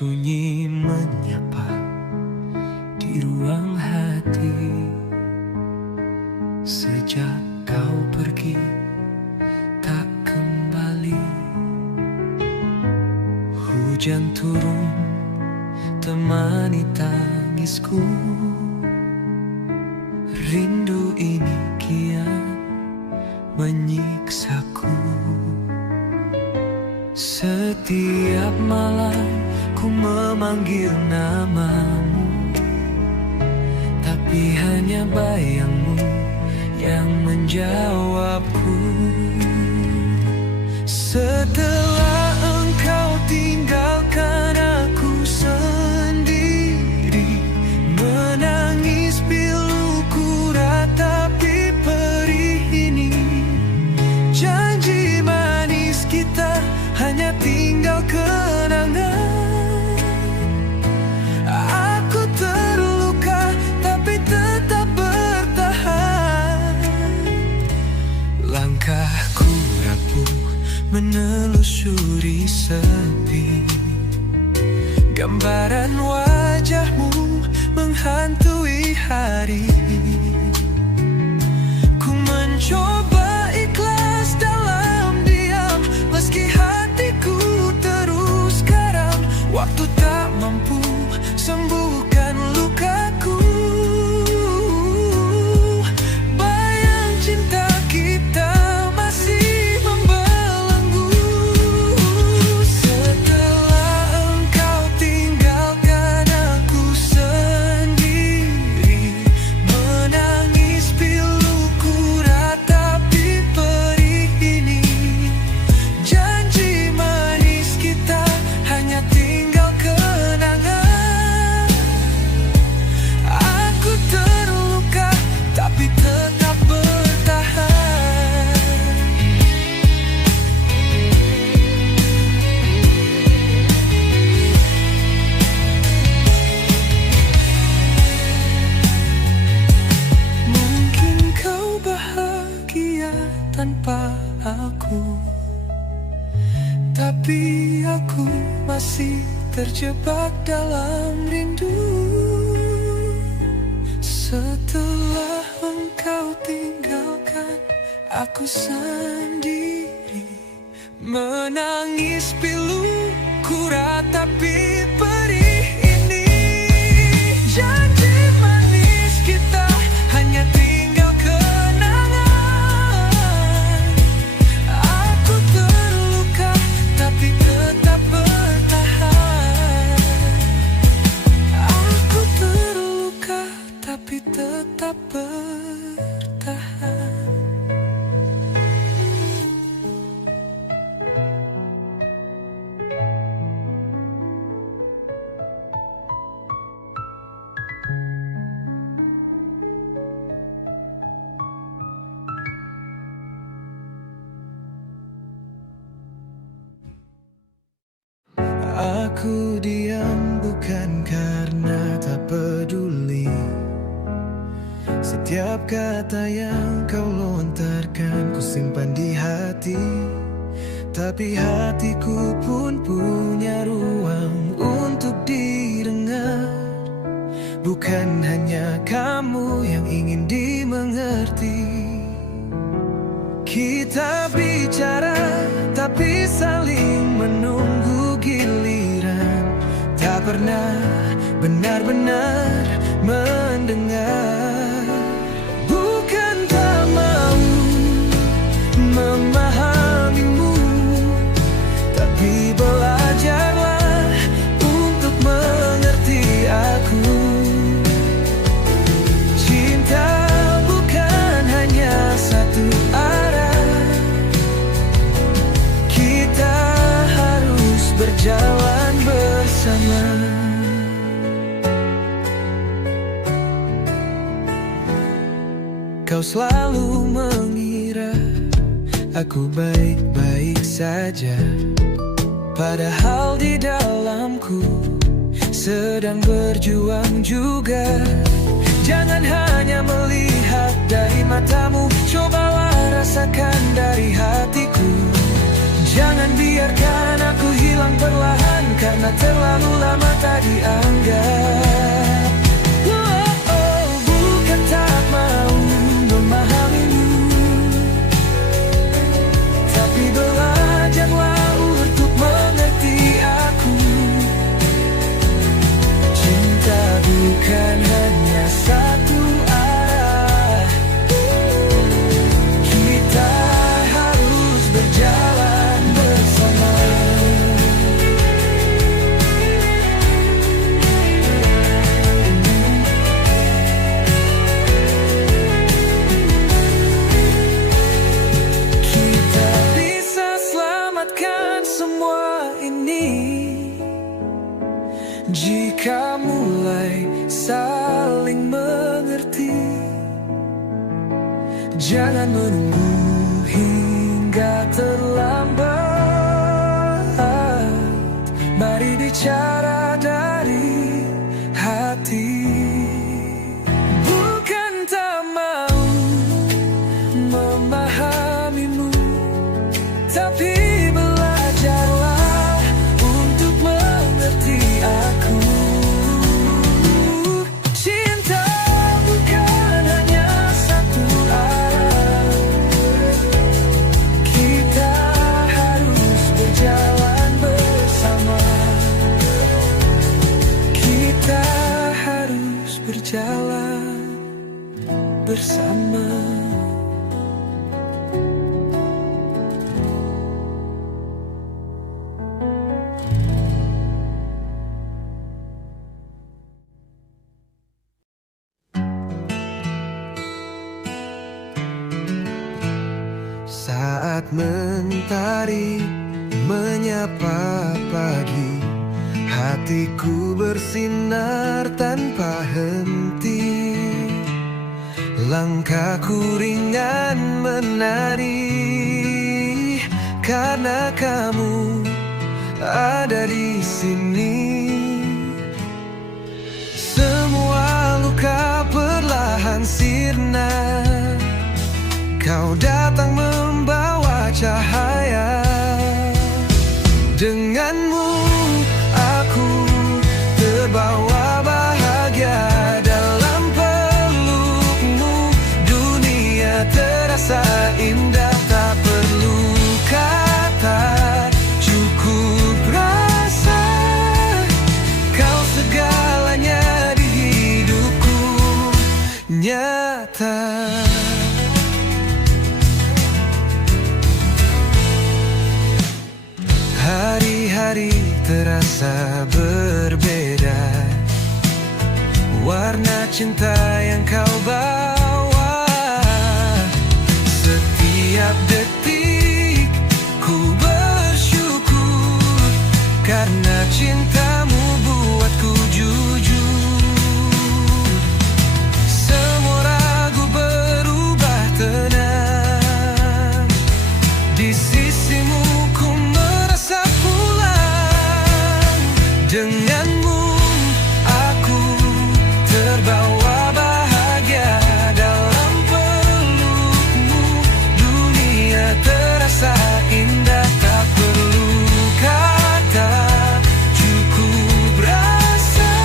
Sunyi menyapa di ruang hati. Sejak kau pergi tak kembali. Hujan turun temani tangisku. Rindu ini kian menyiksaku. Setiap malam ku memanggil namamu, tapi hanya bayangmu yang menjawabku. Setelah engkau tinggalkan aku sendiri, menangis piluku ratapi perih ini. Janji manis kita hanya tinggal kenangan. Aku terluka tapi tetap bertahan. Langkahku rapuh menelusuri sepi. Gambaran wajahmu menghantui hari. Ku mencoba ikhlas dalam diam, meski hatiku terus karam. Waktu tak mampu sembuhkan lukaku. Bayang cinta kita masih membelenggu. Setelah engkau tinggalkan aku sendiri, menangis piluku ratapi perih ini. Janji manis kita hanya tinggal kenangan. Aku terluka tapi tetap bertahan. Mungkin kau bahagia tanpa aku, tapi aku masih terjebak dalam rindu. Setelah engkau tinggalkan aku sendiri, menangis piluku ratapi perih ini. Janji manis kita hanya tinggal kenangan. Aku terluka tapi tetap bertahan. Aku terluka tapi tetap bertahan. Aku diam bukan karena tak peduli. Setiap kata yang kau lontarkan ku simpan di hati. Tapi hatiku pun punya ruang untuk didengar. Bukan hanya kamu yang ingin dimengerti. Kita bicara tapi saling menunggu giliran. Tak pernah benar-benar mendengar. Bukan tak mau memahamimu, tapi belajarlah untuk mengerti aku. Cinta bukan hanya satu arah. Kita harus berjalan bersama. Kau selalu mengira aku baik-baik saja, padahal di dalamku sedang berjuang juga. Jangan hanya melihat dari matamu, cobalah rasakan dari hatiku. Jangan biarkan aku hilang perlahan, karena terlalu lama tak dianggap. Bukan tak mau memahamimu, tapi belajarlah untuk mengerti aku. Cinta bukan hanya satu arah, kita harus berjalan bersama. Kita bisa selamatkan semua ini jika mulai saling mengerti. Jangan menunggu hingga terlambat. Mari bicara dari hati. Bukan tak mau memahamimu, tapi belajarlah untuk mengerti aku. Cinta bukan hanya satu arah, kita harus berjalan bersama. Kita harus berjalan bersama. Saat mentari menyapa pagi, hatiku bersinar tanpa henti. Langkahku ringan menari, karena kamu ada di sini. Semua luka perlahan sirna, kau datang membawa cahaya. Denganmu aku terbawa bahagia, dalam pelukmu dunia terasa indah. Tak perlu kata, cukup rasa, kau segalanya di hidupku nyata. Hari-hari terasa berbeda, warna cinta yang kau bawa. Setiap detik ku bersyukur, karena cintamu buatku jujur. Semua ragu berubah tenang, di sisimu ku merasa pulang. Denganmu aku terbawa bahagia, dalam pelukmu dunia terasa indah. Tak perlu kata, cukup rasa,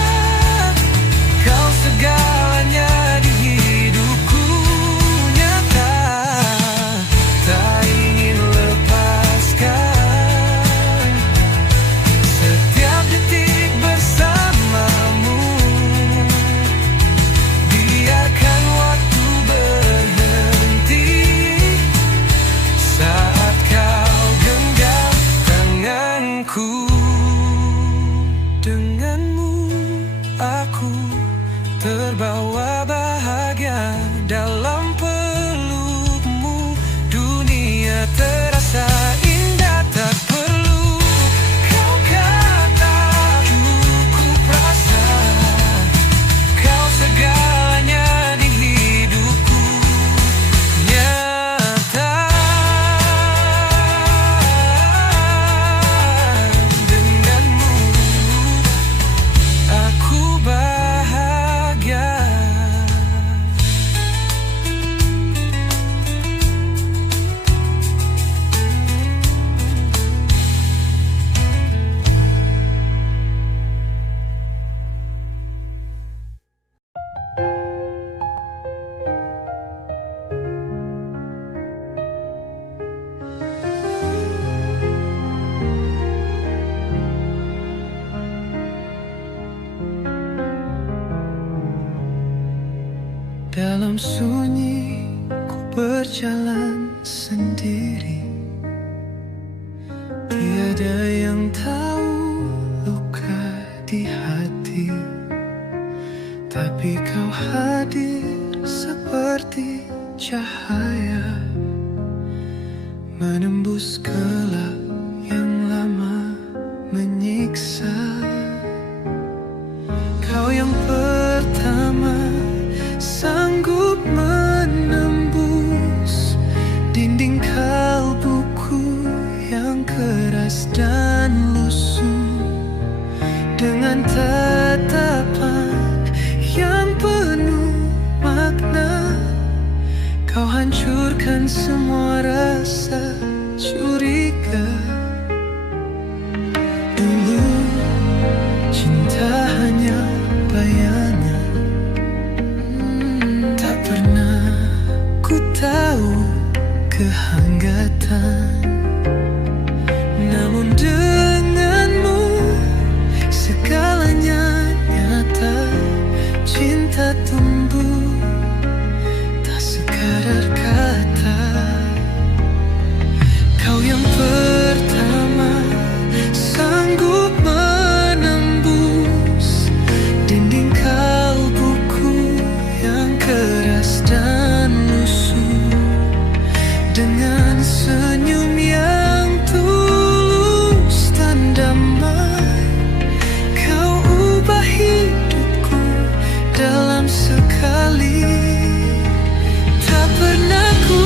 kau segalanya di hidupku nyata. Tak ingin lepaskan setiap detik bersamamu. Biarkan waktu berhenti saat kau genggam tanganku. Denganmu aku terbawa bahagia, dalam pelukmu dunia terasa indah. Tak perlu kau kata, cukup rasa, kau segalanya di hidupku nyata. Denganmu aku bahagia. Dalam sunyi ku berjalan sendiri, tiada yang tahu luka di hati. Tapi kau hadir seperti cahaya, menembus gelap yang lama menyiksa. Kau yang pertama sanggup menembus dinding kalbuku yang keras dan lusuh. Dengan tatapan yang penuh makna, kau hancurkan semua rasa curiga. Dulu cinta hanya bayangan, tak pernah ku tahu kehanggatan. Namun denganmu segalanya nyata. Cinta tumbuh tak sekadar kata. Kau yang pertama sanggup menembus dinding kalbuku yang keras dan lusuh. Dengan senyum yang tulus dan damai, kau ubah hidupku dalam sekali. Tak pernah ku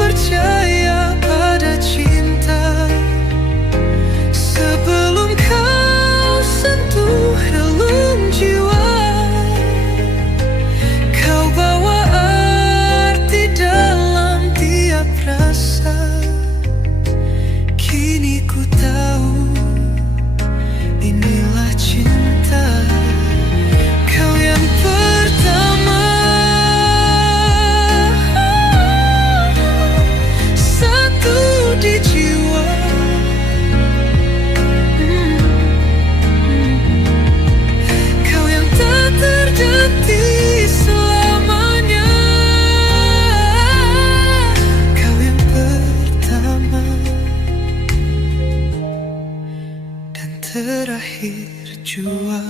percaya pada cinta sebelum kau sentuh relung jiwa. Kau bawa arti dalam tiap rasa. Kini ku tahu inilah cinta. Kau yang pertama, satu di jiwa. Kau yang tak terganti selamanya. Kau yang pertama dan terakhir jua.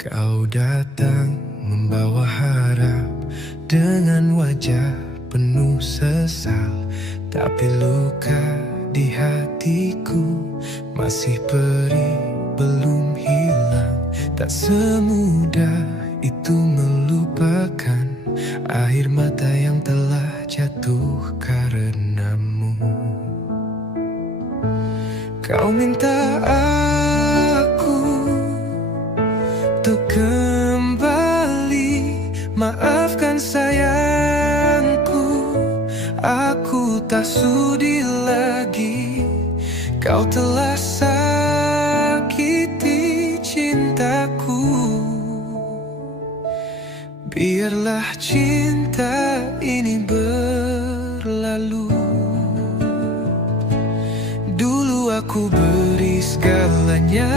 Kau datang membawa harap dengan wajah penuh sesal. Tapi luka di hatiku masih perih, belum hilang. Tak semudah itu melupakan air mata yang telah jatuh karenamu. Kau minta aku untuk kembali, maafkan sayangku. Aku tak sudi lagi, kau telah sakiti cintaku. Biarlah cinta ini berlalu. Dulu aku beri segalanya,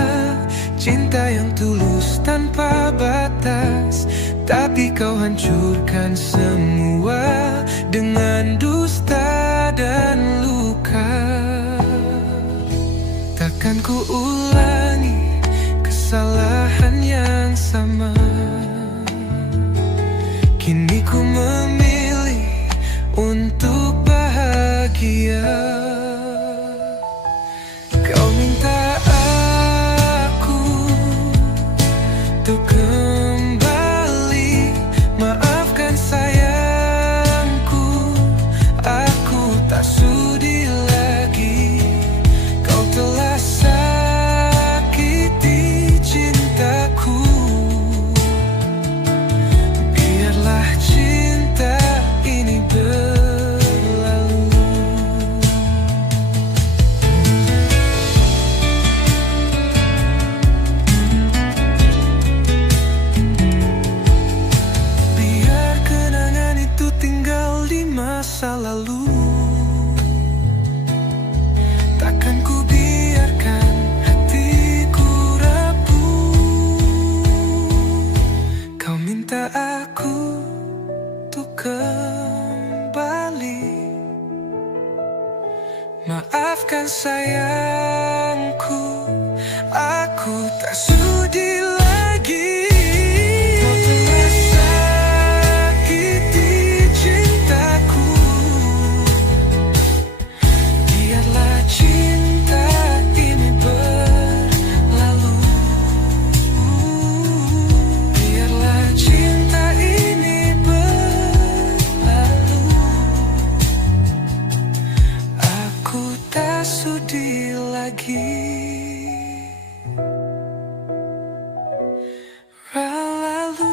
cinta yang tulus tanpa batas. Tapi kau hancurkan semua dengan dusta dan luka. Takkan ku ulangi kesalahan yang sama. Kini ku memilih untuk bahagia. Kau minta aku untuk kembali, maafkan sayangku. Aku tak sudi lagi, kau telah sakiti cintaku. Biarlah cinta tinggalkan sayangku, aku tak sudi lagi. Kau telah sakiti cintaku, biarlah cinta ini berlalu. Biarlah cinta ini berlalu. Aku tak sudi lagi. Berlalu.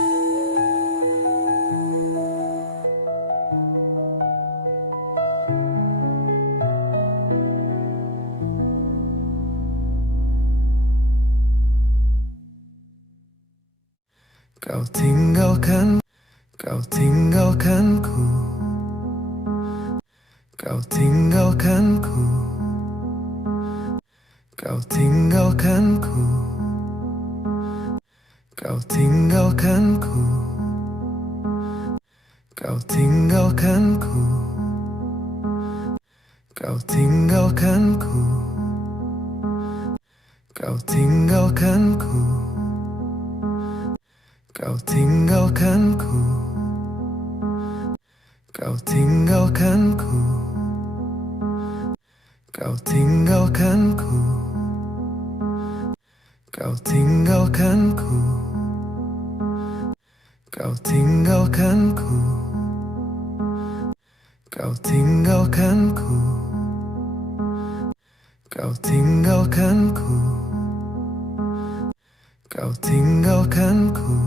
Kau tinggalkanku, kau tinggalkanku, kau tinggalkanku, kau tinggalkanku, kau tinggalkanku, kau tinggalkanku, kau tinggalkanku, kau tinggalkanku, kau tinggalkanku, kau tinggalkanku, kau tinggalkanku, kau tinggalkanku, kau tinggalkanku, kau tinggalkanku, kau tinggalkanku, kau tinggalkanku,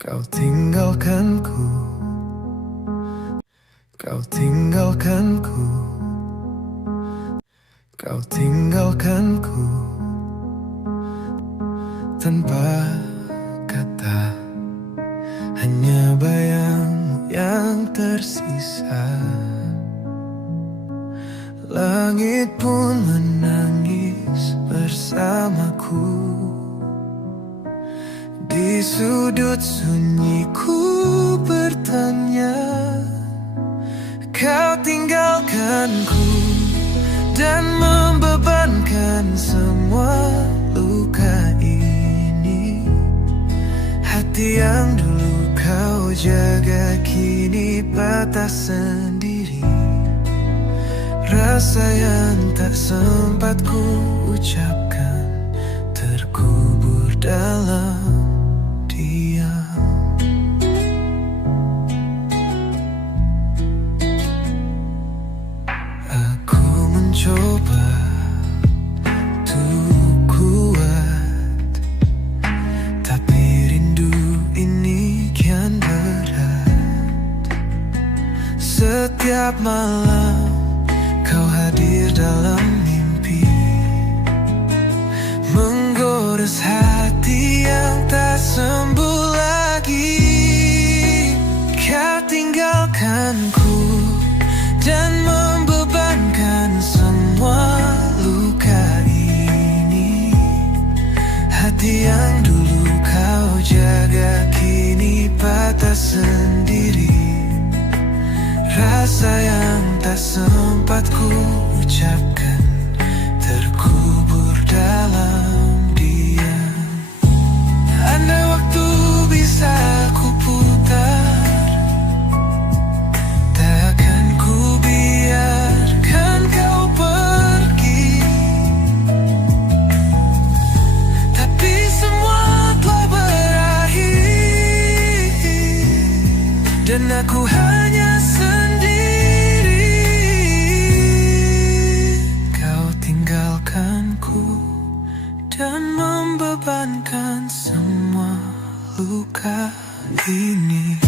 kau tinggalkanku, kau tinggalkanku, kau tinggalkanku. Tanpa kata, hanya bayangmu yang tersisa. Langit pun menangis bersamaku. Di sudut sunyiku bertanya, kau tinggalkanku dan membebankan semua luka ini. Hati yang dulu kau jaga kini patah sendiri. Rasa yang tak sempat ku ucapkan terkubur dalam diam. Aku mencoba untuk kuat, tapi rindu ini kian berat. Setiap malam kau hadir dalam mimpi, menggores hati yang tak sembuh lagi. Kau tinggalkanku dan membebankan semua luka ini. Hati yang dulu kau jaga kini patah sendiri. Rasa yang tak sempat ku ucapkan terkubur dalam diam. Andai waktu bisa ku putar, takkan ku biarkan kau pergi. Tapi semua telah berakhir dan aku hanya sendiri. Kau tinggalkanku dan membebankan semua luka ini.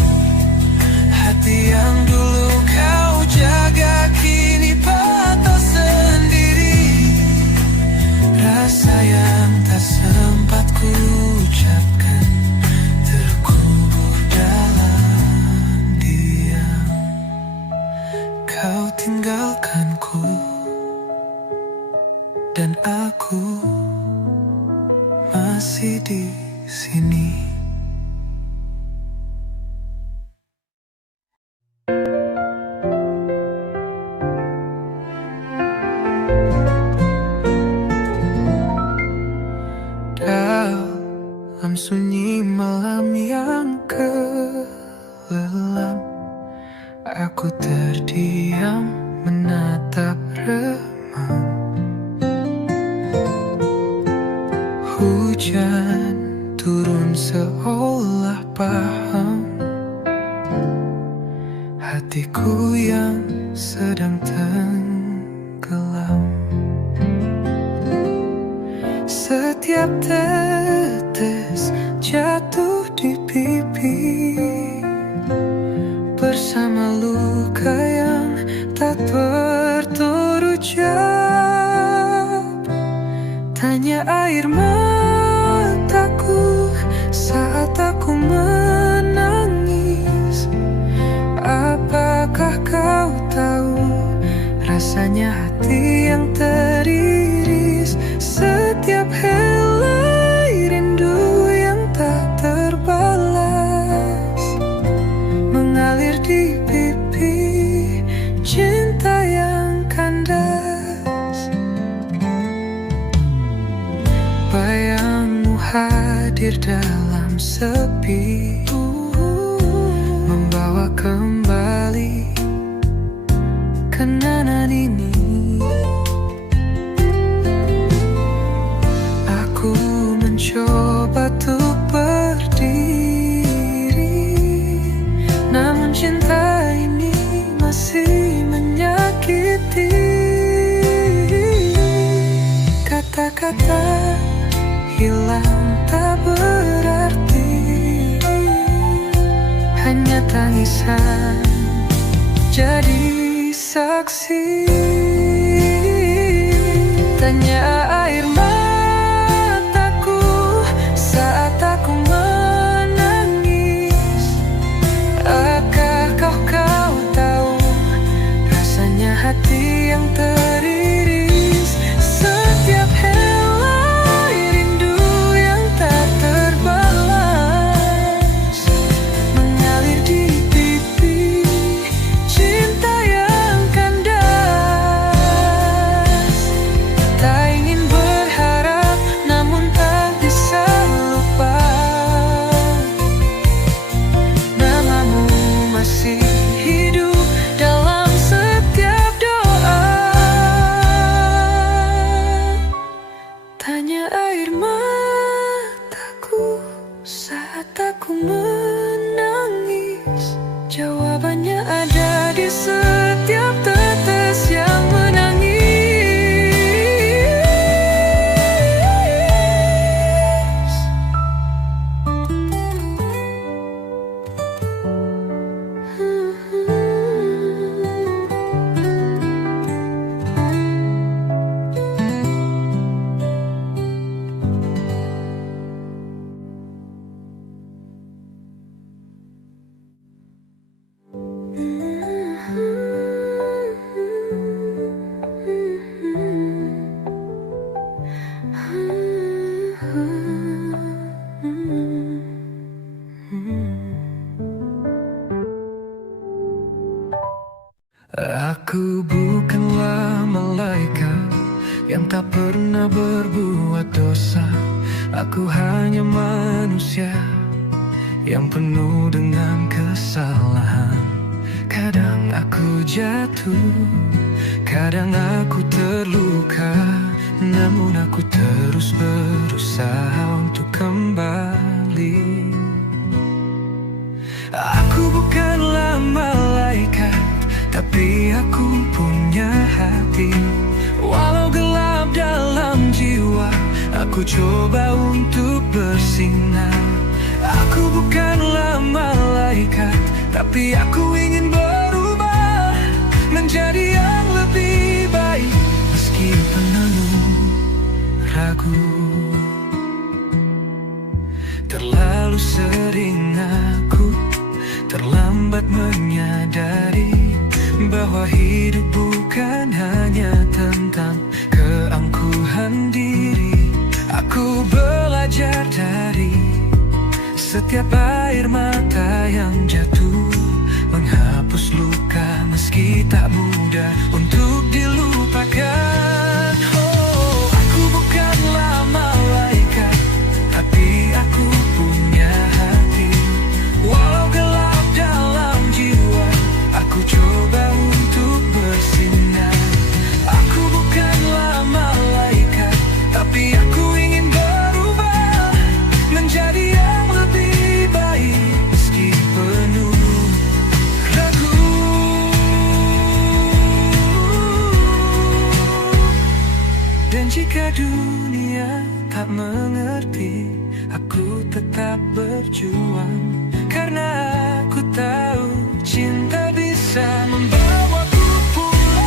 Hati yang dulu kau jaga kini patah sendiri. Rasa yang tak sempat ku ucapkan terkubur dalam diam. Kau tinggalkanku dan aku masih di sini. hatiku yang sedang tenggelam. Setiap tetes jatuh di pipi bersama luka yang tak berterucap. Tanya air mataku saat aku menangis, apakah kau tahu rasanya hati yang teriris? Setiap helai rindu yang tak terbalas mengalir di pipi cinta yang kandas. Bayangmu hadir dalam sepi, membawa kembali kenangan ini. Aku mencoba untuk berdiri, namun cinta ini masih menyakiti. Kata-kata hilang tak berarti, hanya tangisan jadi saksi. Tanya air mataku saat aku menangis, apakah kau tahu rasanya hati yang teriris? Setiap helai rindu yang tak terbalas mengalir di pipi cinta yang kandas. Tak ingin berharap namun tak bisa lupa, namamu masih hidup dalam setiap doa. Tanya air mataku saat aku menangis, jawabannya ada di setiap tetes yang menangis. Aku bukanlah malaikat yang tak pernah berbuat dosa. Aku hanya manusia yang penuh dengan kesalahan. Kadang aku jatuh, kadang aku terluka, namun aku terus berusaha untuk kembali. Aku bukanlah malaikat, tapi aku punya hati. Walau gelap dalam jiwa, aku coba untuk bersinar. Aku bukanlah malaikat, tapi aku ingin berubah menjadi yang lebih baik. Meski penuh ragu, terlalu sering aku terlambat menyadari bahwa hidup bukan hanya tentang keangkuhan diri. Aku belajar dari setiap air mata yang jatuh, menghapus luka meski tak mudah untuk dilupakan. Oh, aku bukanlah malaikat, tapi aku punya hati. Walau gelap dalam jiwa, aku coba untuk bersinar. Aku bukanlah malaikat, tapi aku ingin berubah menjadi yang lebih baik. Meski penuh ragu, dunia tak mengerti, aku tetap berjuang. Karena aku tahu cinta bisa membawaku pulang.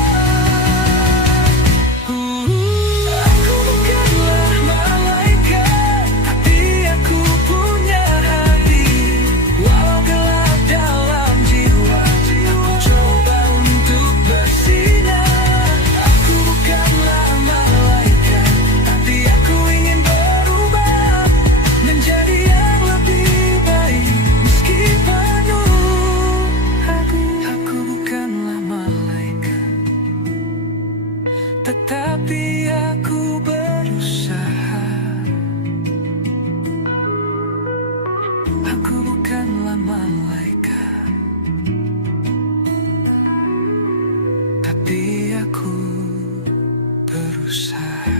Aku bukanlah malaikat, tapi aku punya hati. Walau gelap dalam jiwa, aku coba untuk bersinar. Aku bukanlah malaikat, tapi aku ingin berubah menjadi yang lebih baik. Meski penuh, aku bukanlah malaikat, tetapi aku berusaha. Aku bukanlah malaikat, tapi aku berusaha.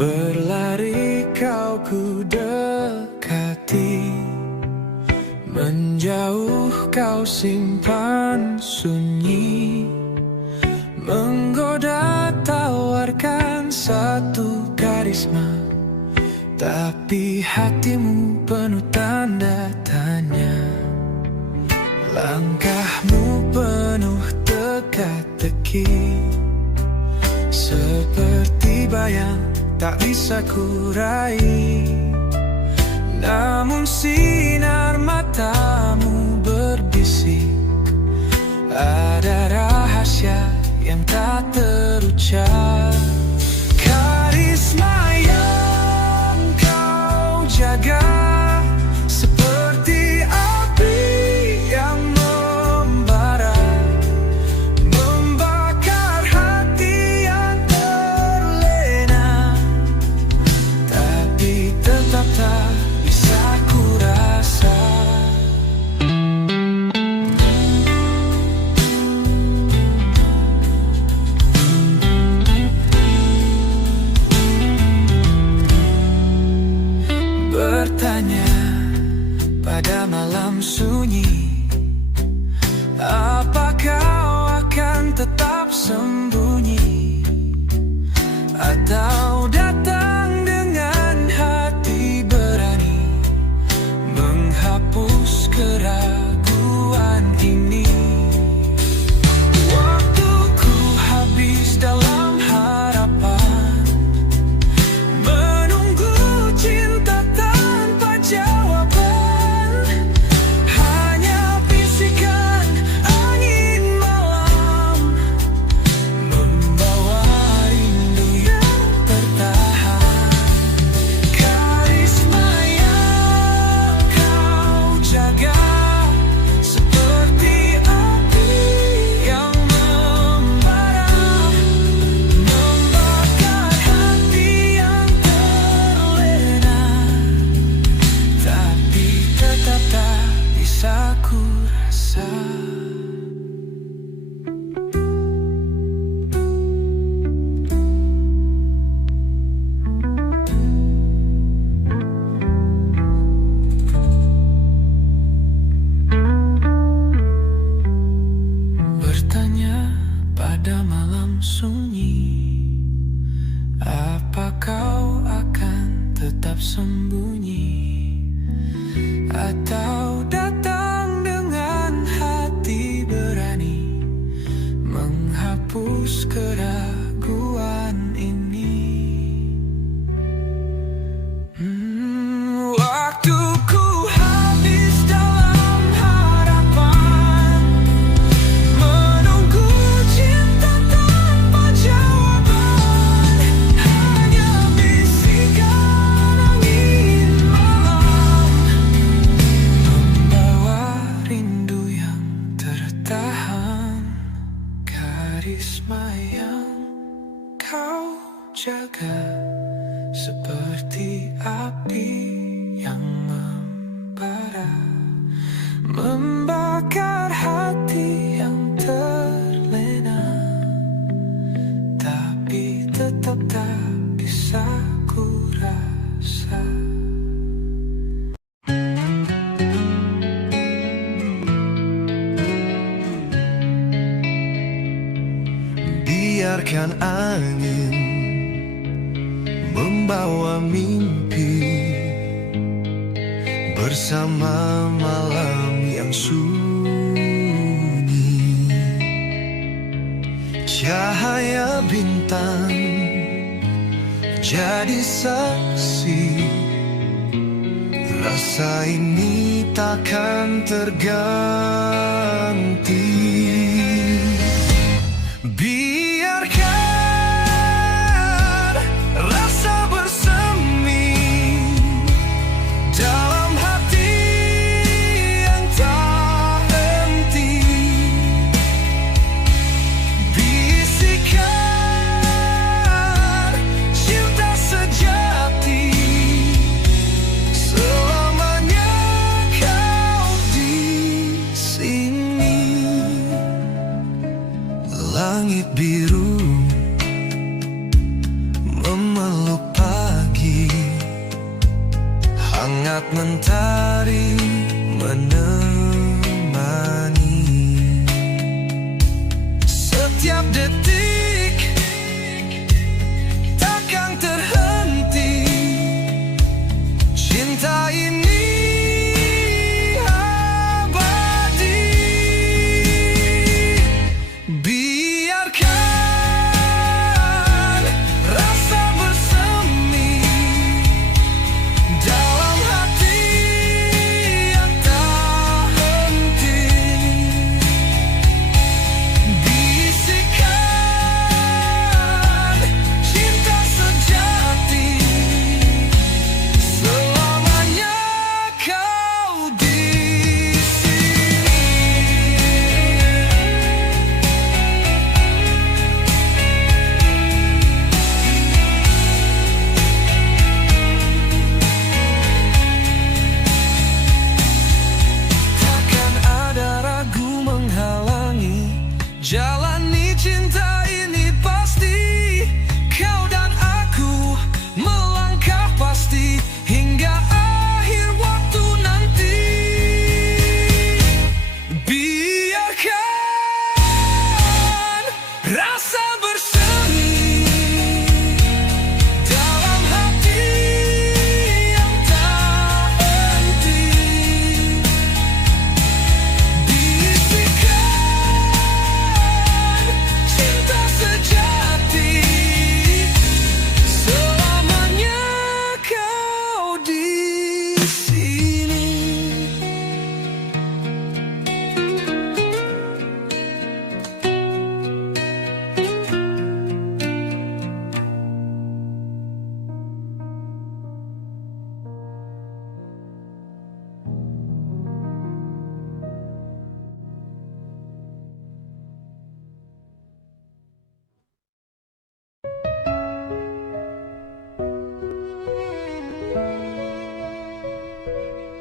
Berlari kau ku dekati, menjauh kau simpan sunyi, menggoda tawarkan satu karisma, tapi hatimu penuh tanda tanya. Langkahmu penuh teka-teki, seperti bayang tak bisa kurai. Namun sinar matamu berbisik, ada rahasia yang tak terucap. Karisma yang kau jaga, seperti api yang membara, membakar hati yang terlena, tapi tetap tak bisa kurasa. Bertanya pada malam sunyi, apa kau akan tetap sembunyi, atau datang dengan hati berani, menghapus keraguan ini. Waktuku habis dalam harapan, menunggu cinta tanpa jawaban. Hanya bisikan angin malam, membawa rindu yang tertahan. Karisma yang kau jaga, seperti api yang membara, membakar hati yang terlena, tapi tetap tak bisa kurasa. Bertanya pada malam sunyi, apa kau akan tetap sembunyi, atau datang dengan hati berani, menghapus keraguan ini. Waktuku habis dalam harapan, menunggu cinta tanpa jawaban. Hanya bisikan angin malam, membawa rindu yang tertahan. Karisma yang kau jaga, seperti api yang membara, membakar hati yang terlena, biarkan angin membawa mimpi bersama malam yang sunyi. Cahaya bintang jadi saksi, rasa ini takkan terganti. Biarkan rasa bersemi dalam hati yang tak henti. Bisikan cinta sejati, selamanya kau di sini. Langit biru memeluk pagi, hangat mentari menemani. Setiap detik takkan terhenti, cinta ini abadi. Biarkan rasa bersemi dalam hati yang tak henti. Bisikan cinta sejati, selamanya kau di sini. Takkan ada ragu menghalangi jalani cinta ini pasti. Kau dan aku melangkah pasti hingga akhir waktu nanti. Biarkan rasa bersemi dalam hati yang tak henti. Bisikan cinta sejati, selamanya kau di sini.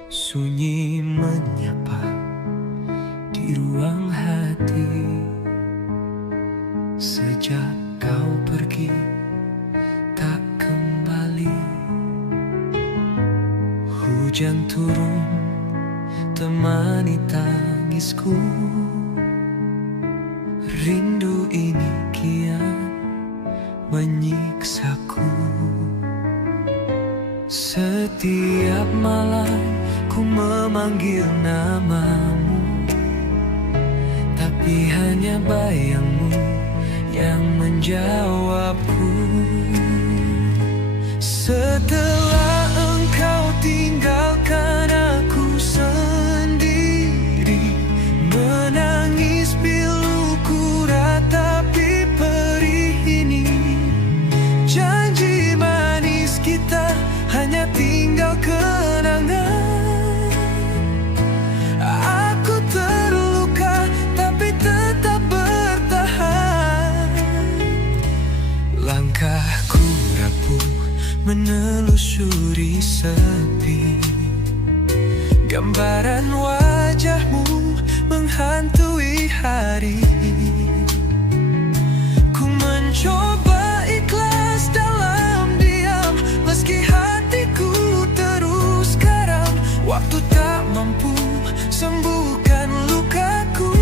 Sunyi menyapa di ruang hati. Sejak kau pergi tak kembali, hujan turun temani tangisku. Rindu ini kian menyiksaku. Setiap malam ku memanggil namamu, tapi hanya bayangmu yang menjawabku. Setelah engkau tinggalkan aku sendiri, menangis piluku ratapi perih ini. Janji manis kita hanya tinggal kenangan. Aku terluka tapi tetap bertahan. Langkahku rapuh menelusuri sepi. Gambaran wajahmu menghantui hari. Ku mencoba ikhlas dalam diam, meski hatiku terus karam. Waktu tak mampu sembuhkan lukaku.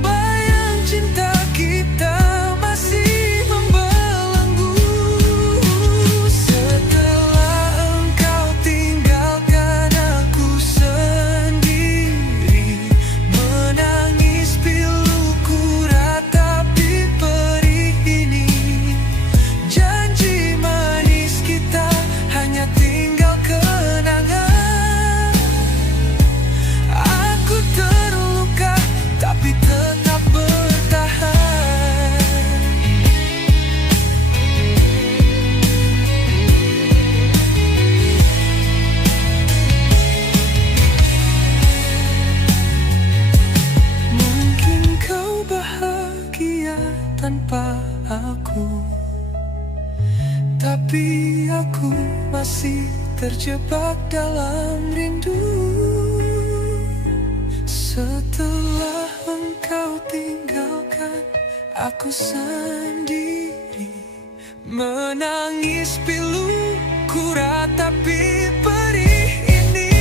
Bayang cinta aku masih terjebak dalam rindu. Setelah engkau tinggalkan, aku sendiri menangis pilu, ku ratapi perih ini.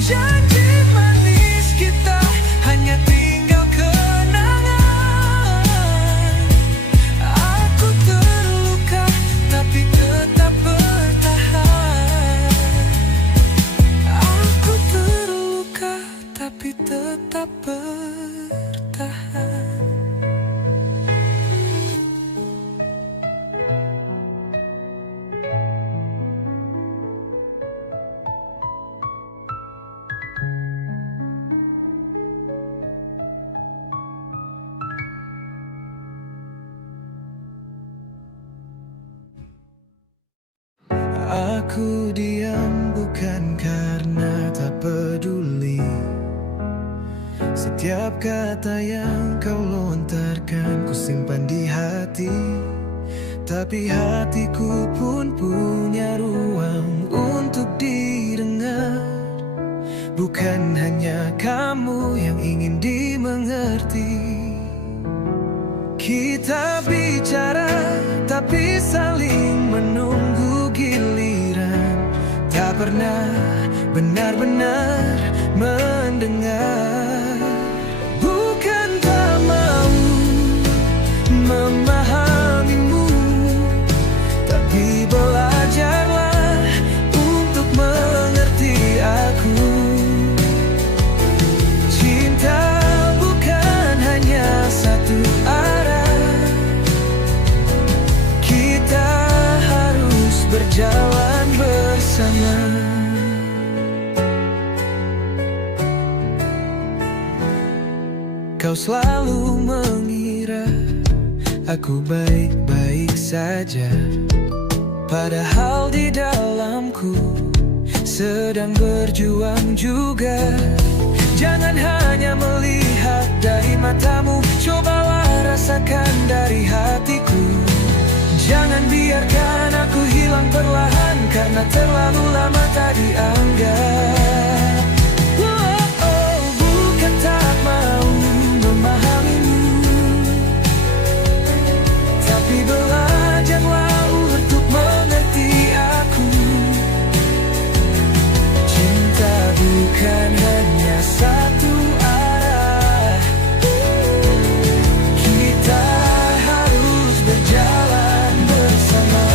Janji manis kita hanya tinggal kenangan. Aku terluka tapi tetap bertahan. Aku terluka tapi tetap bertahan. Aku diam bukan karena tak peduli. Setiap kata yang kau lontarkan ku simpan di hati. Tapi hatiku pun punya ruang untuk didengar. Bukan hanya kamu yang ingin dimengerti. Kita bicara tapi saling menunggu giliran. Tak pernah benar-benar mendengar. Bukan tak mau memahamimu, tapi belajarlah untuk mengerti aku. Cinta bukan hanya satu arah. Kita harus berjalan bersama. Kau selalu mengira aku baik-baik saja, padahal di dalamku sedang berjuang juga. Jangan hanya melihat dari matamu, cobalah rasakan dari hatiku. Jangan biarkan aku hilang perlahan karena terlalu lama tak dianggap. Bukan tak mau memahamimu, tapi belajarlah untuk mengerti aku. Cinta bukan hanya satu arah. Kita harus berjalan bersama.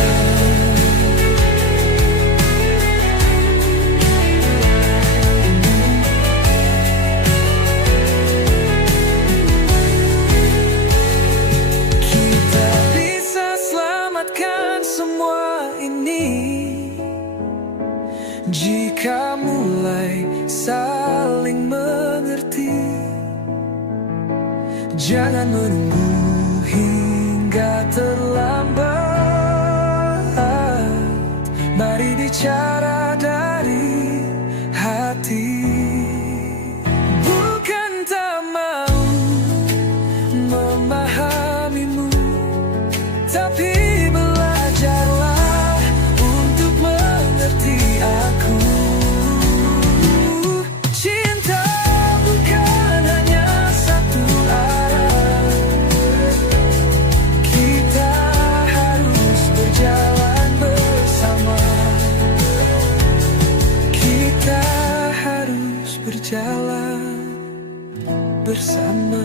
Kita bisa selamatkan semua ini jika mulai saling mengerti. Jangan menunggu hingga terlambat. Mari bicara dari hati. Bukan tak mau memahamimu, tapi belajarlah untuk mengerti aku. Cinta bukan hanya satu arah. Kita harus berjalan bersama. Kita harus berjalan bersama.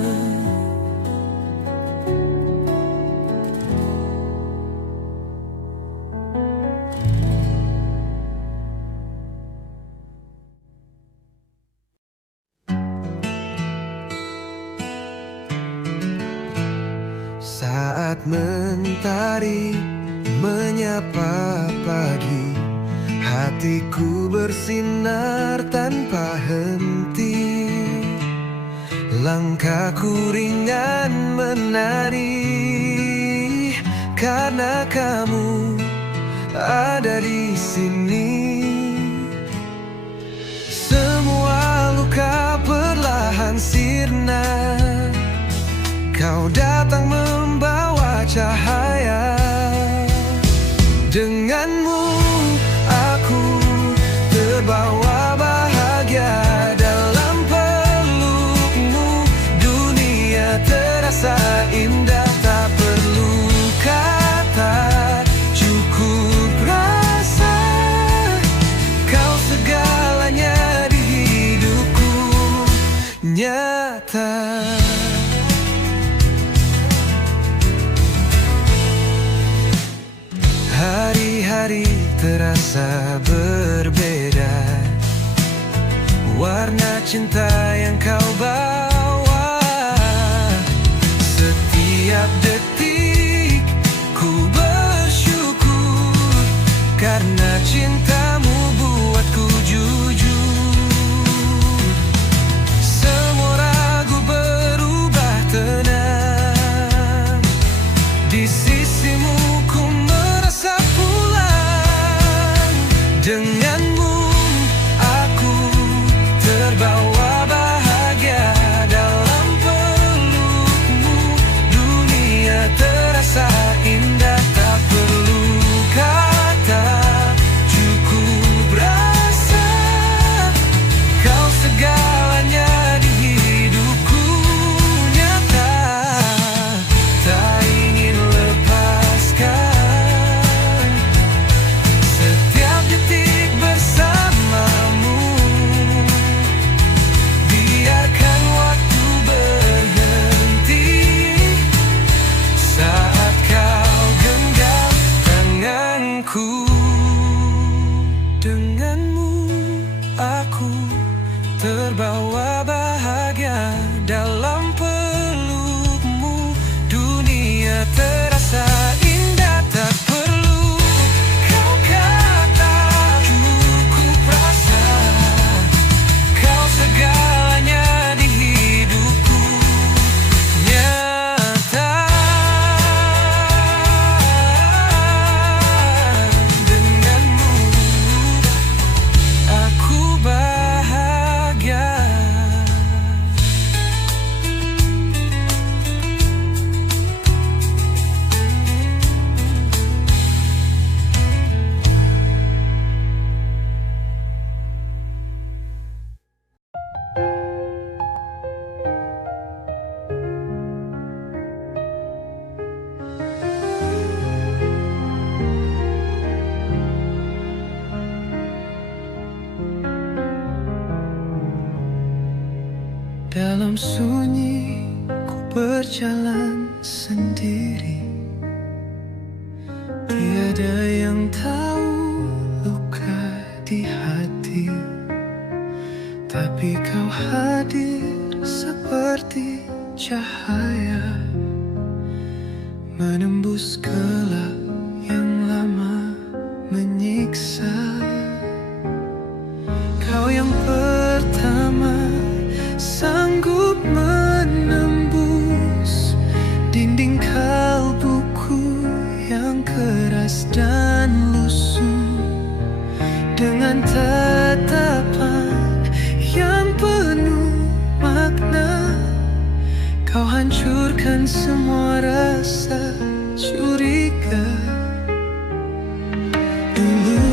Saat mentari menyapa pagi, hatiku bersinar tanpa henti. Langkahku ringan menari karena kamu ada di sini. Semua luka perlahan sirna. Kau datang membawa cahaya. Denganmu denganmu aku terbawa bahagia dalam pelukmu. Dunia terasa indah, tak perlu kata, cukup rasa. Kau segalanya di hidupku, nyata. Hari-hari terasa berbeda, warna cinta yang kau bawa. Setiap detik ku bersyukur, karena cintamu buatku jujur. Semua ragu berubah tenang, di sisimu ku merasa pulang. Denganmu aku terbawa bahagia dalam pelukmu. Dunia terasa indah, tak perlu kata, cukup rasa. Kau segalanya di hidupku, nyata. Tak ingin lepaskan setiap detik bersamamu. Biarkan waktu berhenti saat kau genggam tanganku. Denganmu aku terbawa bahagia dalam pelukmu. Dunia terasa indah, tak perlu kau kata, cukup rasa. Kau segalanya di hidupku, nyata. Denganmu aku bahagia. Dalam sunyi ku berjalan sendiri, tiada yang tahu luka di hati. Tapi kau hadir seperti cahaya, menembus gelap yang lama menyiksa. Kau yang pertama sanggup menembus dinding kalbuku yang keras dan lusuh. Dengan tatapan yang penuh makna, kau hancurkan semua rasa curiga. Dulu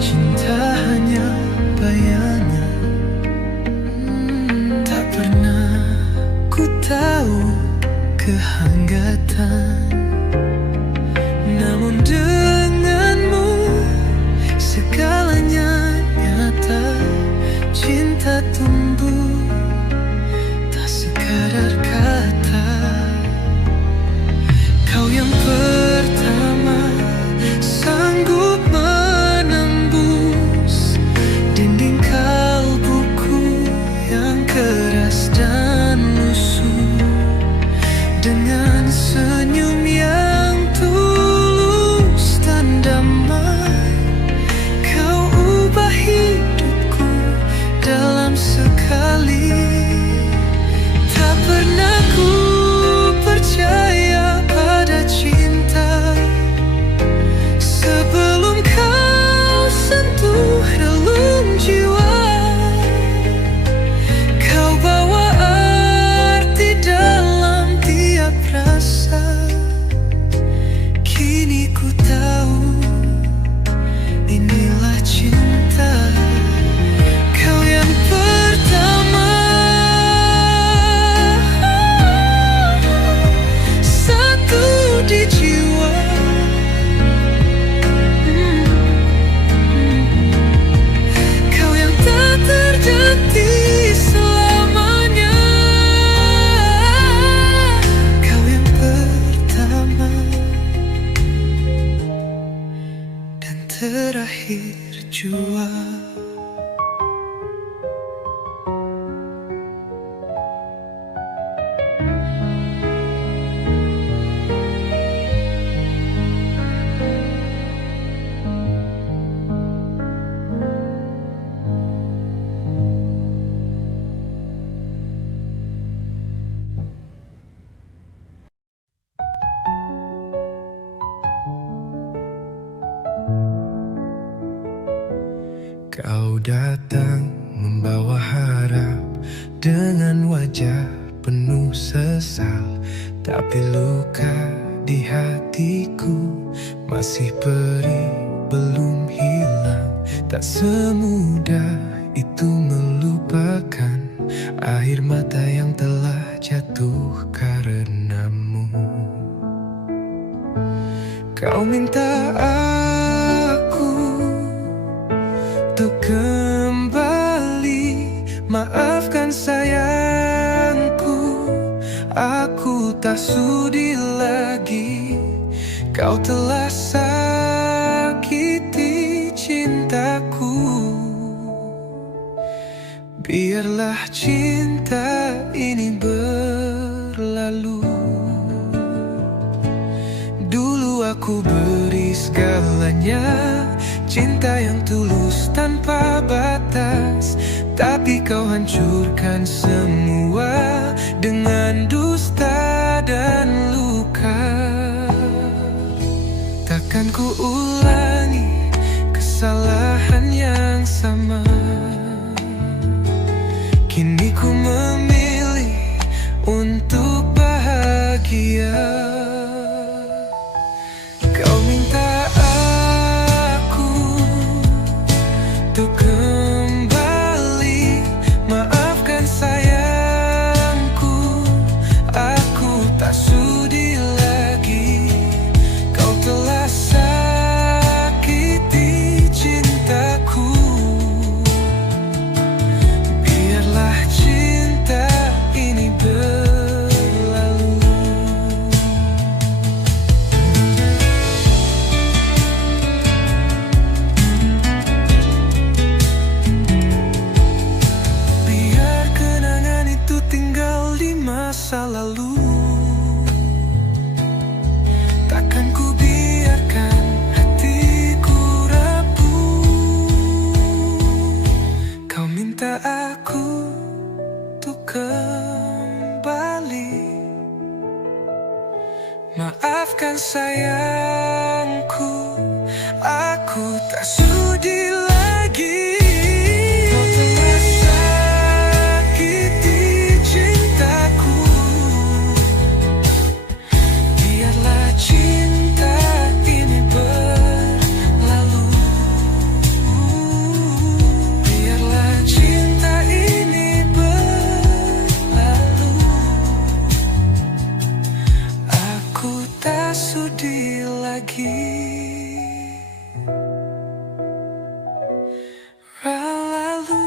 cinta hanya bayangan, tak pernah ku tahu kehanggatan. Namun denganmu segalanya nyata. Cinta tumbuh tak sekadar kata. Kau yang pertama sanggup menembus dinding kalbuku yang keras dan lusuh. Dengan senyum terakhir jua. Kau datang membawa harap dengan wajah penuh sesal, tapi luka di hatiku masih perih, belum hilang. Tak semudah itu melupakan air mata yang telah jatuh karenamu. Kau minta aku untuk kembali, maafkan sayangku, aku tak sudi lagi. Kau telah sakiti cintaku, biarlah cinta ini berlalu. Dulu aku beri segalanya, cinta yang tulus tanpa batas, tapi kau hancurkan semua dengan dusta dan luka. Takkan ku ulangi kesalahan yang sama. Kini ku memilih untuk bahagia. Kau minta aku untuk kembali, maafkan sayangku, aku tak sudi lagi. Kau telah sakiti cintaku, biarlah cinta ini berlalu. Biar kenangan itu tinggal di masa lalu, takkan ku biarkan hatiku rapuh. Kau minta aku untuk kembali, maafkan sayangku, aku tak sudi lagi. Kau telah sakiti cintaku, biarlah cinta ini berlalu. Biarlah cinta ini berlalu. Aku tak sudi lagi. Berlalu.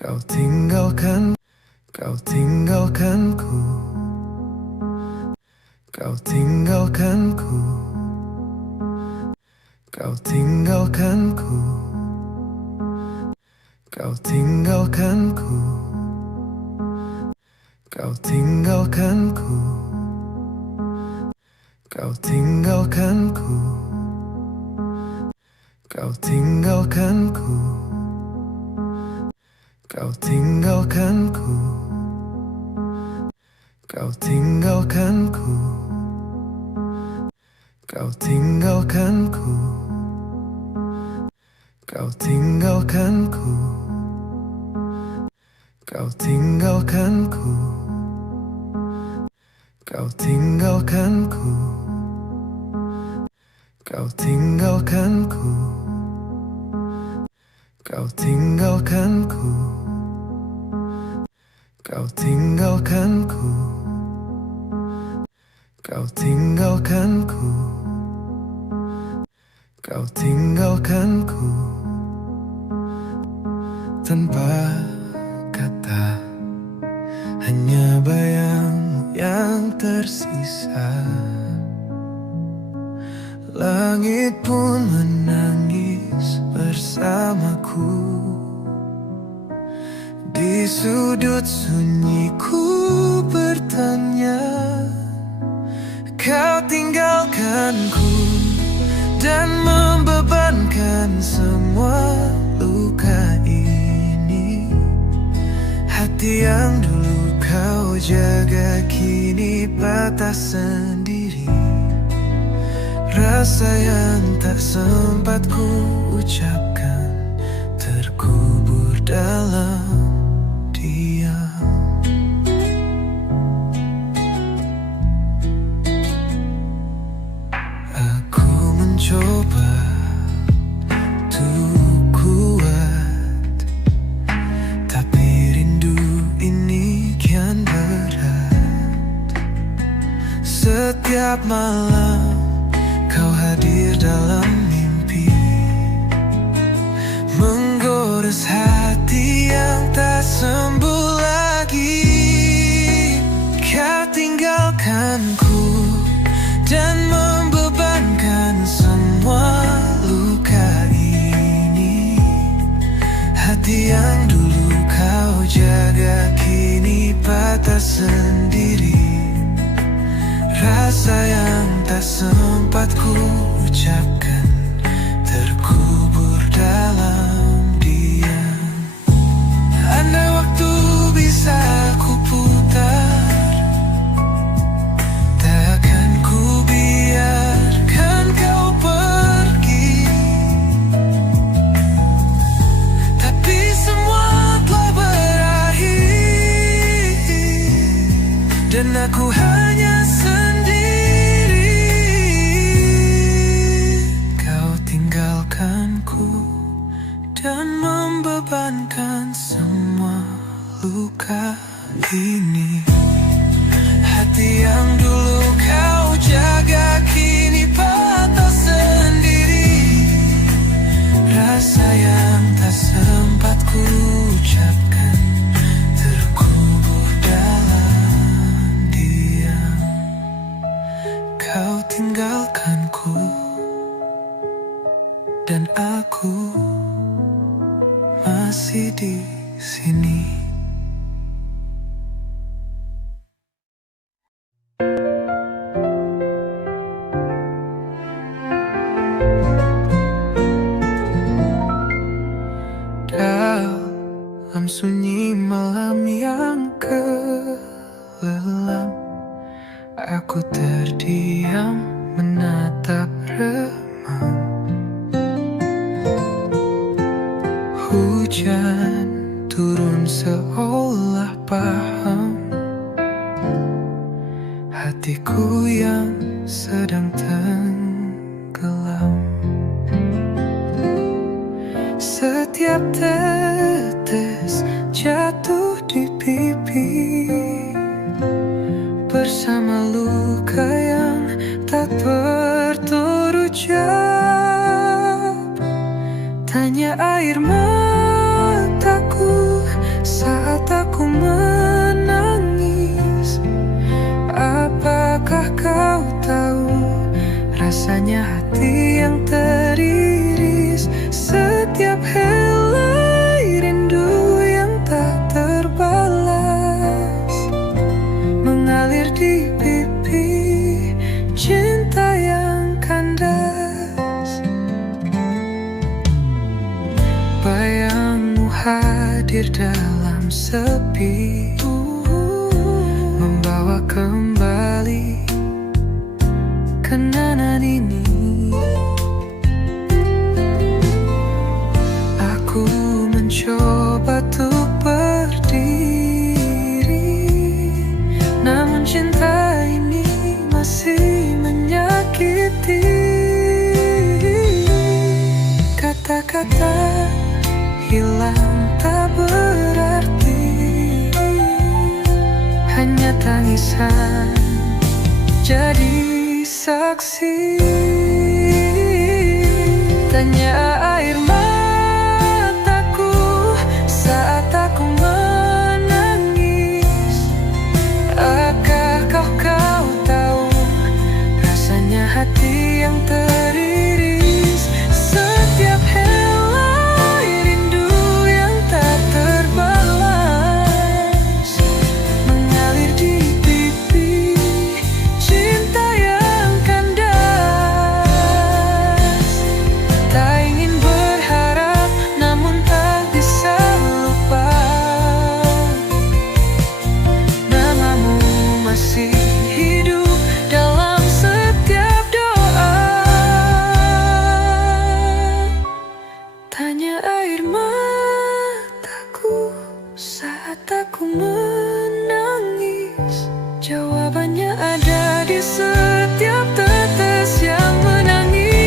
Kau tinggalkanku, kau tinggalkanku, kau tinggalkanku, kau tinggalkanku, kau tinggalkanku, kau tinggalkanku, kau tinggalkanku, kau tinggalkanku, kau tinggalkanku, kau tinggalkanku, kau tinggalkanku, kau tinggalkanku, kau tinggalkanku, kau tinggalkanku, kau tinggalkanku, kau tinggalkanku, kau tinggalkanku, kau tinggalkanku, kau tinggalkanku, tanpa kata, hanya bayang yang tersisa. Langit pun menangis bersamaku. Di sudut sunyi ku bertanya, kau tinggalkanku dan membebankan semua luka ini. Hati yang dulu kau jaga kini patah sendiri. Rasa yang tak sempat ku ucapkan terkubur dalam diam. Aku mencoba untuk kuat, tapi rindu ini kian berat. Setiap malam kau hadir dalam mimpi, menggores hati yang tak sembuh lagi. Kau tinggalkanku dan membebankan semua luka ini. Hati yang dulu kau jaga kini patah sendiri. Rasa yang tak sempat ku ucapkan terkubur dalam diam. Andai waktu bisa ku putar, takkan ku biarkan kau pergi. Tapi semua telah berakhir, dan aku hanya sendiri. Kau tinggalkanku dan membebankan semua luka ini. Hati yang dulu kau jaga kini patah sendiri. Rasa yang tak sempat ku ucapkan terkubur dalam diam. Kau tinggalkanku dan aku masih di sini. Dalam sunyi malam yang kelam, aku terdiam menatap remang. Hujan turun seolah paham hatiku yang sedang tenggelam. Setiap tetes jatuh di pipi bersama luka yang tak berterucap. Tanya air mataku saat aku menangis. Apakah kau tahu rasanya hati yang teriris? Setiap helai rindu yang tak terbalas mengalir di pipi cinta yang kandas. Bayangmu hadir dalam sepi, membawa kembali kenangan ini. Aku mencoba untuk berdiri, namun cinta ini masih menyakiti. Kata-kata hilang tak berarti, hanya tangisan jadi saksi. Tanya air mataku Jawabnya air mataku saat aku menangis. Jawabannya ada di setiap tetes yang menangis.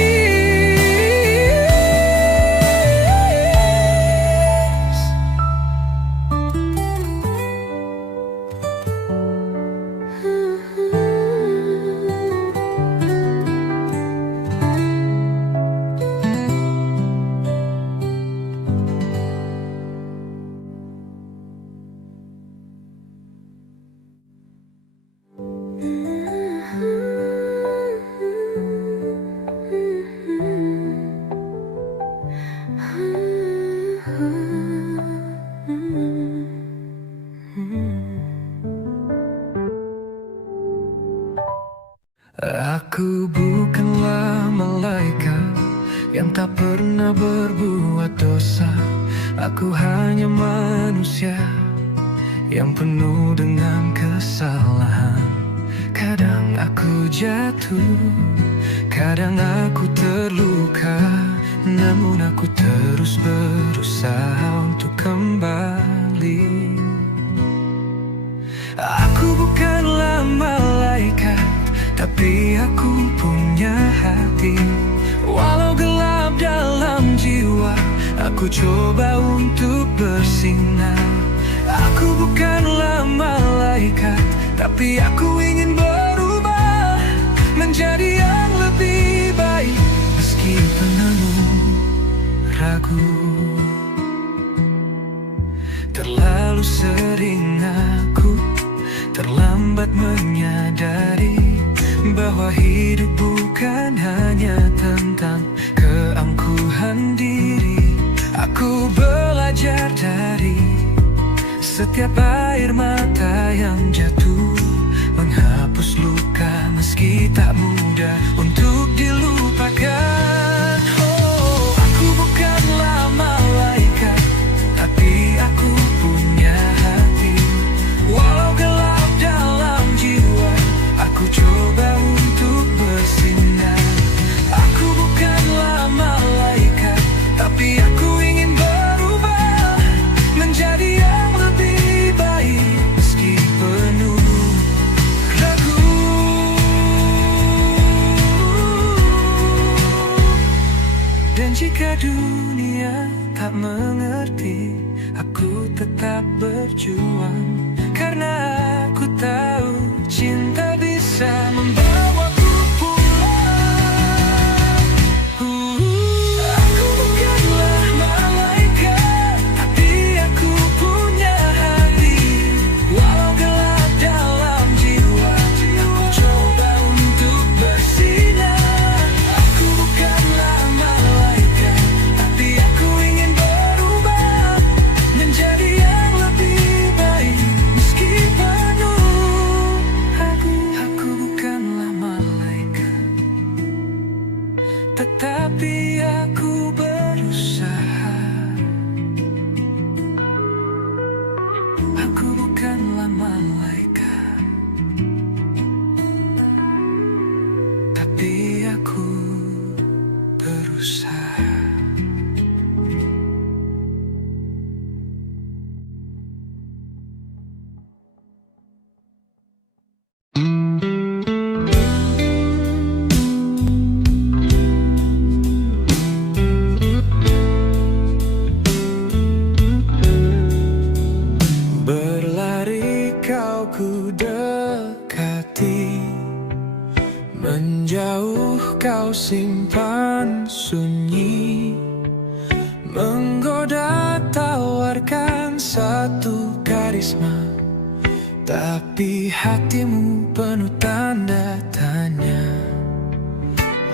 Aku bukanlah malaikat yang tak pernah berbuat dosa. Aku hanya manusia yang penuh dengan kesalahan. Kadang aku jatuh, kadang aku terluka, namun aku terus berusaha untuk kembali. Aku bukanlah malaikat, tapi aku punya hati. Walau gelap dalam jiwa, aku coba untuk bersinar. Aku bukanlah malaikat, tapi aku ingin berubah menjadi yang lebih baik. Meski penuh ragu, terlalu sering aku terlambat menyadari bahwa hidup bukan hanya tentang keangkuhan diri. Aku belajar dari setiap air mata yang jatuh, menghapus luka meski tak mudah untuk dilupakan. Oh, aku bukanlah malaikat, tapi aku punya hati. Walau gelap dalam jiwa, aku coba untuk bersinar. Aku bukanlah malaikat, tapi aku ingin berubah menjadi yang lebih baik. Meski penuh ragu, dan jika dunia tak mengerti, aku tetap berjuang. Karena aku tahu cinta bisa membawaku pulang. Aku bukanlah malaikat, tapi aku punya hati. Walau gelap dalam jiwa, aku coba untuk bersinar. Aku bukanlah malaikat, tapi aku ingin berubah menjadi yang lebih baik. Meski penuh ragu, aku bukanlah malaikat, tetapi aku berusaha. Aku bukanlah malaikat, tapi aku berusaha. Berlari kau ku dekati, menjauh kau simpan sunyi, menggoda tawarkan satu karisma, tapi hatimu penuh tanda tanya.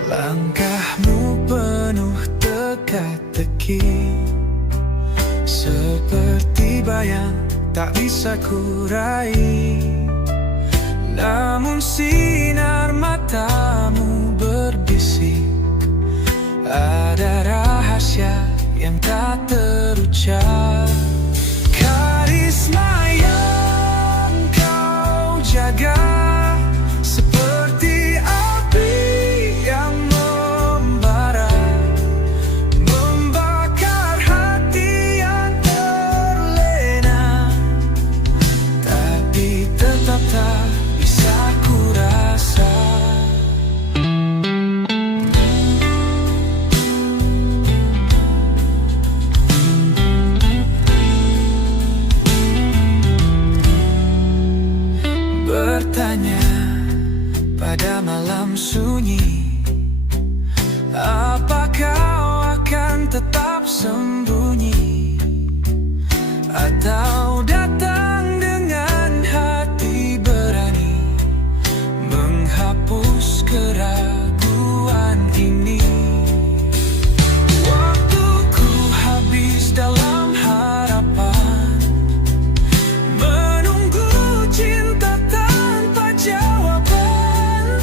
Langkahmu penuh teka-teki, seperti bayang tak bisa kurai. Namun sinar matamu berbisik, ada rahasia yang tak terucap. Karisma yang kau jaga seperti api yang membara, membakar bersembunyi, atau datang dengan hati berani menghapus keraguan ini. Waktuku habis dalam harapan, menunggu cinta tanpa jawaban.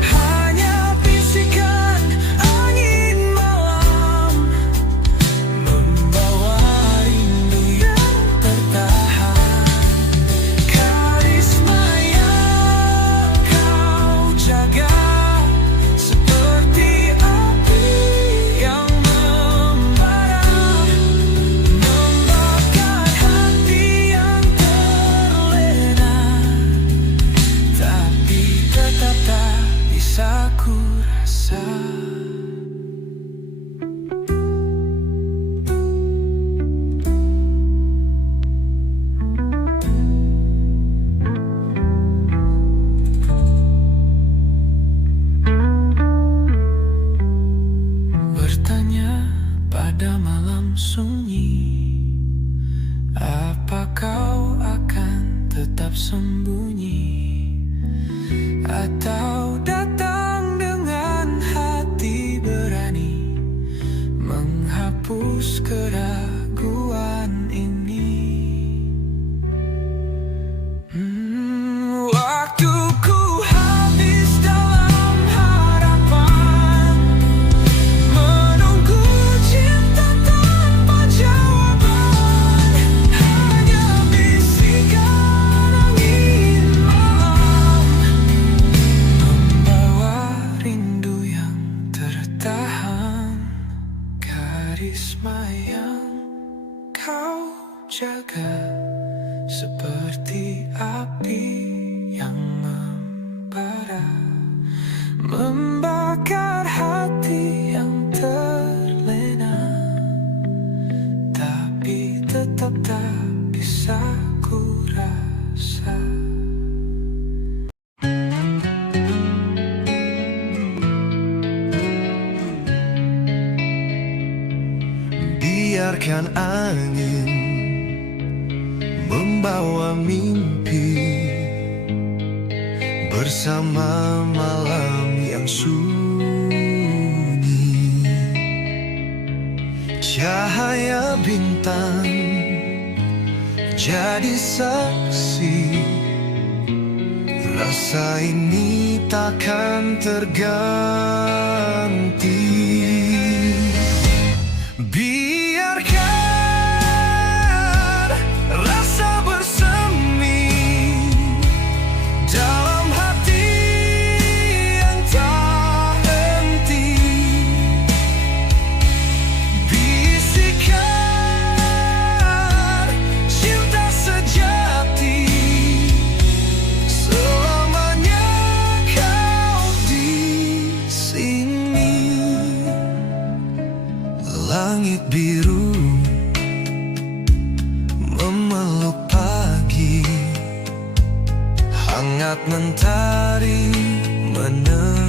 Hanya bisikan angin malam membawa rindu yang tertahan. Karisma yang kau jaga seperti api yang membara, membakar hati yang terlena, tapi tetap tak bisa ku rasa. Bertanya pada malam sunyi, apa kau akan tetap sembunyi, atau datang dengan hati berani menghapus keraguan ini. Waktuku habis dalam harapan, menunggu cinta tanpa jawaban. Hanya bisikan angin malam membawa rindu yang tertahan. Karisma yang kau jaga seperti api yang membara, membakar hati yang terlena, tapi tetap tak bisa ku rasa. Biarkan angin membawa mimpi bersama malam yang sunyi. Cahaya bintang jadi saksi, rasa ini takkan terganti. Biarkan rasa bersemi dalam hati yang tak henti. Bisikan cinta sejati, selamanya kau di sini. Langit biru memeluk pagi, hangat mentari menerangi.